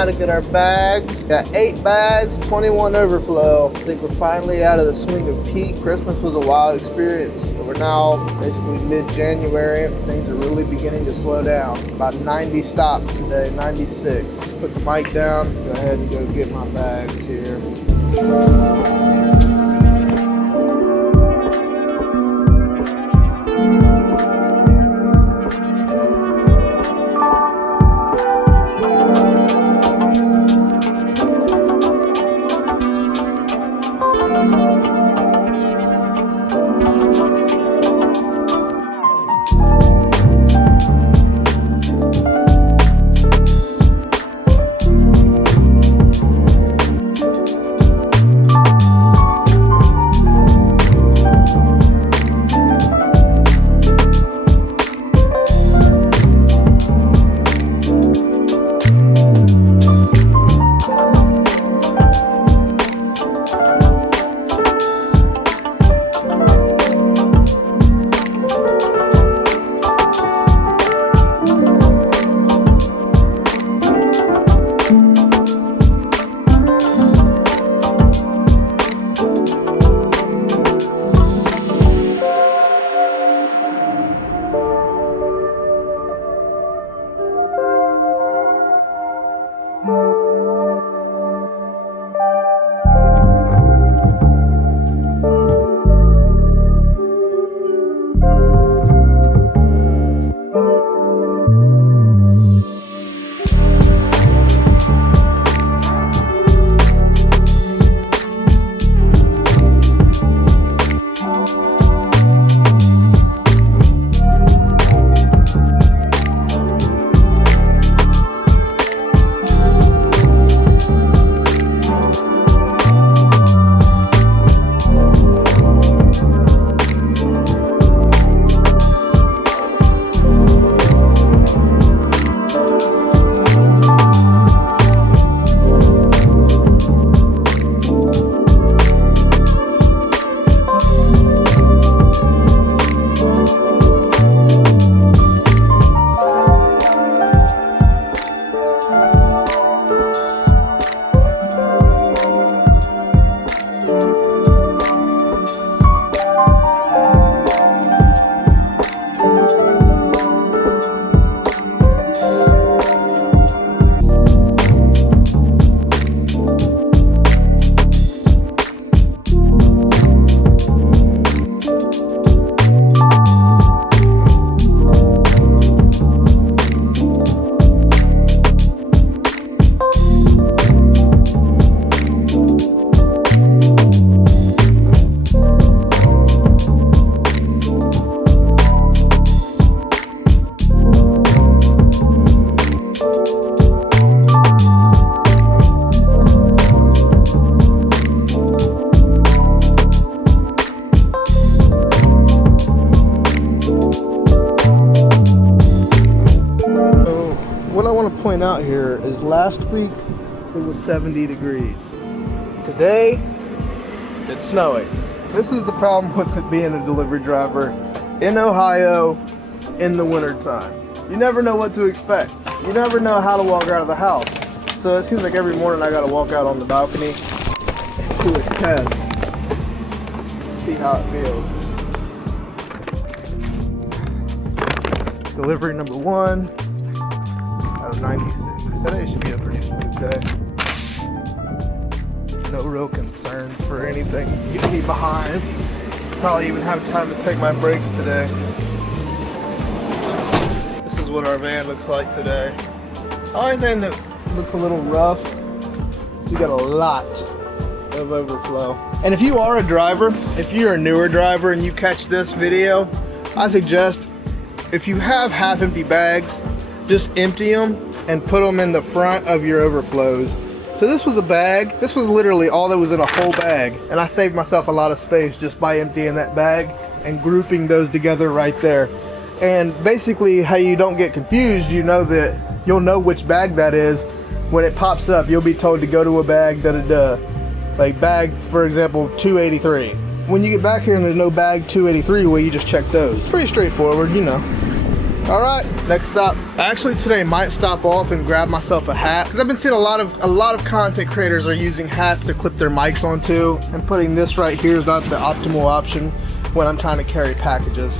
automatic at our bags. Got 8 bags, 21 overflow. I think we're finally out of the swing of peak. Christmas was a wild experience, but we're now basically mid-January. Things are really beginning to slow down. About 90 stops today, 96. Put the mic down, go ahead and go get my bags here. Point out here is last week it was 70 degrees. Today it's snowing. This is the problem with it being a delivery driver in Ohio in the winter time. You never know what to expect. You never know how to walk out of the house. So it seems like every morning I gotta walk out on the balcony and do a test. See how it feels. Delivery number 1. 96. Today should be a pretty smooth day. No real concerns for anything getting me behind. Probably even have time to take my breaks today. This is what our van looks like today. The only thing that looks a little rough, we got a lot of overflow. And if you are a driver, if you're a newer driver and you catch this video, I suggest if you have half empty bags, just empty them and put them in the front of your overflows. So this was a bag. This was literally all that was in a whole bag. And I saved myself a lot of space just by emptying that bag and grouping those together right there. And basically how you don't get confused, you know that you'll know which bag that is. When it pops up, you'll be told to go to a bag like bag, for example, 283. When you get back here and there's no bag 283, well, you just check those. It's pretty straightforward, you know. All right, next stop. I actually today might stop off and grab myself a hat because I've been seeing a lot of content creators are using hats to clip their mics onto, and putting this right here is not the optimal option when I'm trying to carry packages.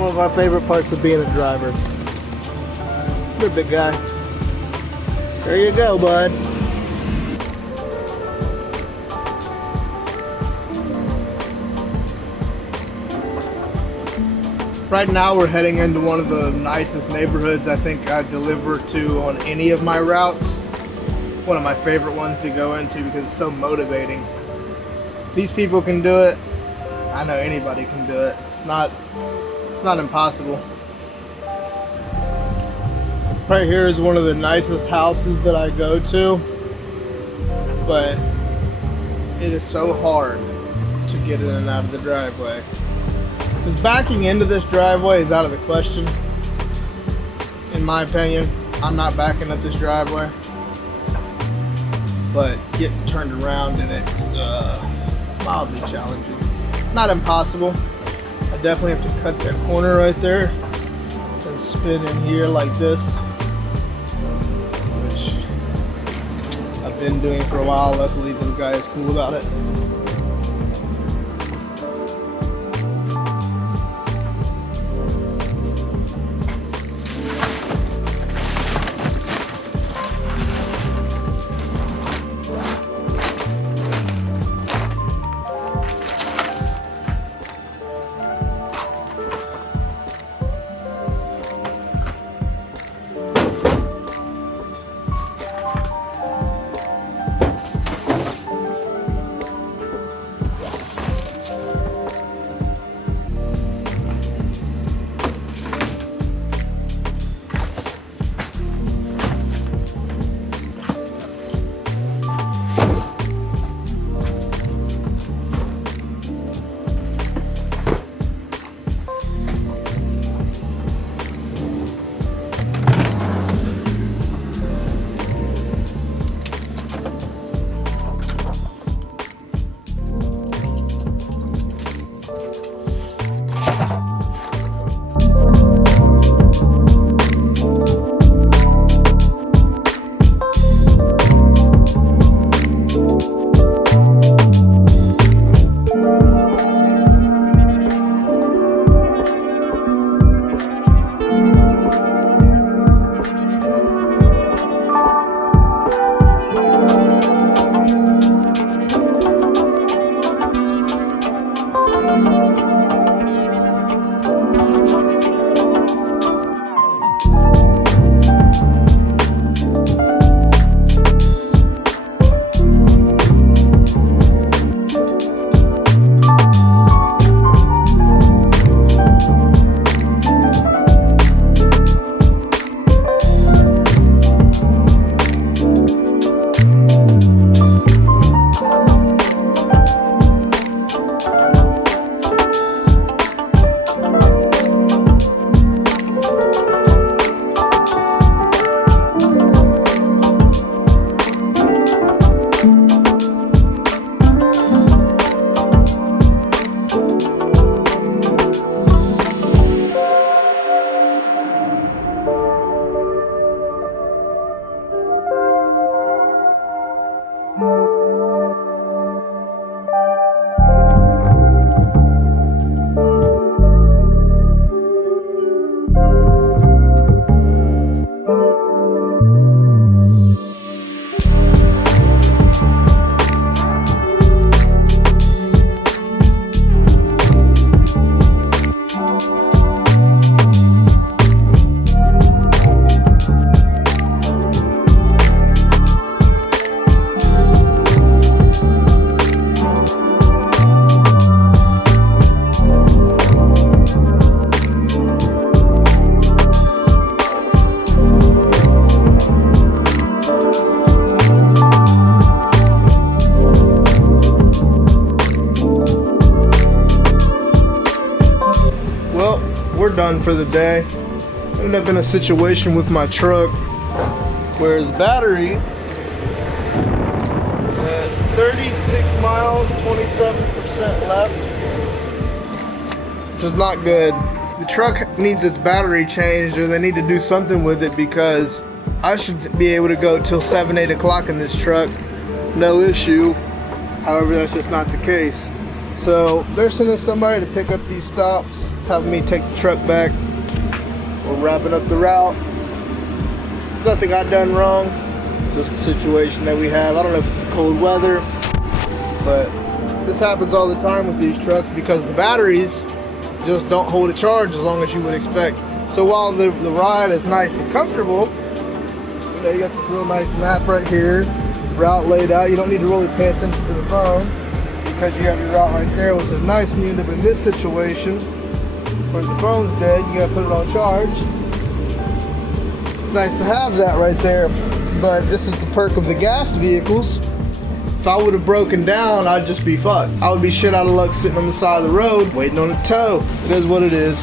One of our favorite parts of being a driver. You're a big guy. There you go, bud. Right now we're heading into one of the nicest neighborhoods I think I deliver to on any of my routes. One of my favorite ones to go into because it's so motivating. These people can do it. I know anybody can do it. It's not impossible. Right here is one of the nicest houses that I go to, but it is so hard to get in and out of the driveway. Because backing into this driveway is out of the question. In my opinion, I'm not backing up this driveway. But getting turned around in it is mildly challenging. Not impossible. I definitely have to cut that corner right there and spin in here like this, which I've been doing for a while. Luckily, the guy is cool about it. we're done for the day. Ended up in a situation with my truck where the battery at 36 miles, 27% left, which is not good. The truck needs its battery changed, or they need to do something with it, because I should be able to go till 7, 8 o'clock in this truck, no issue. However, that's just not the case. So they're sending somebody to pick up these stops having me take the truck back. We're wrapping up the route. Nothing I've done wrong, just a situation that we have. I don't know if it's cold weather, but this happens all the time with these trucks because the batteries just don't hold a charge as long as you would expect. So while the ride is nice and comfortable, you know, you got this real nice map right here, route laid out. You don't need to really pay attention to the phone because you have your route right there, which is nice when you end up in this situation where the phone's dead. You gotta put it on charge. It's nice to have that right there, but this is the perk of the gas vehicles. If I would have broken down, I'd just be fucked. I would be shit out of luck sitting on the side of the road waiting on a tow. It is what it is.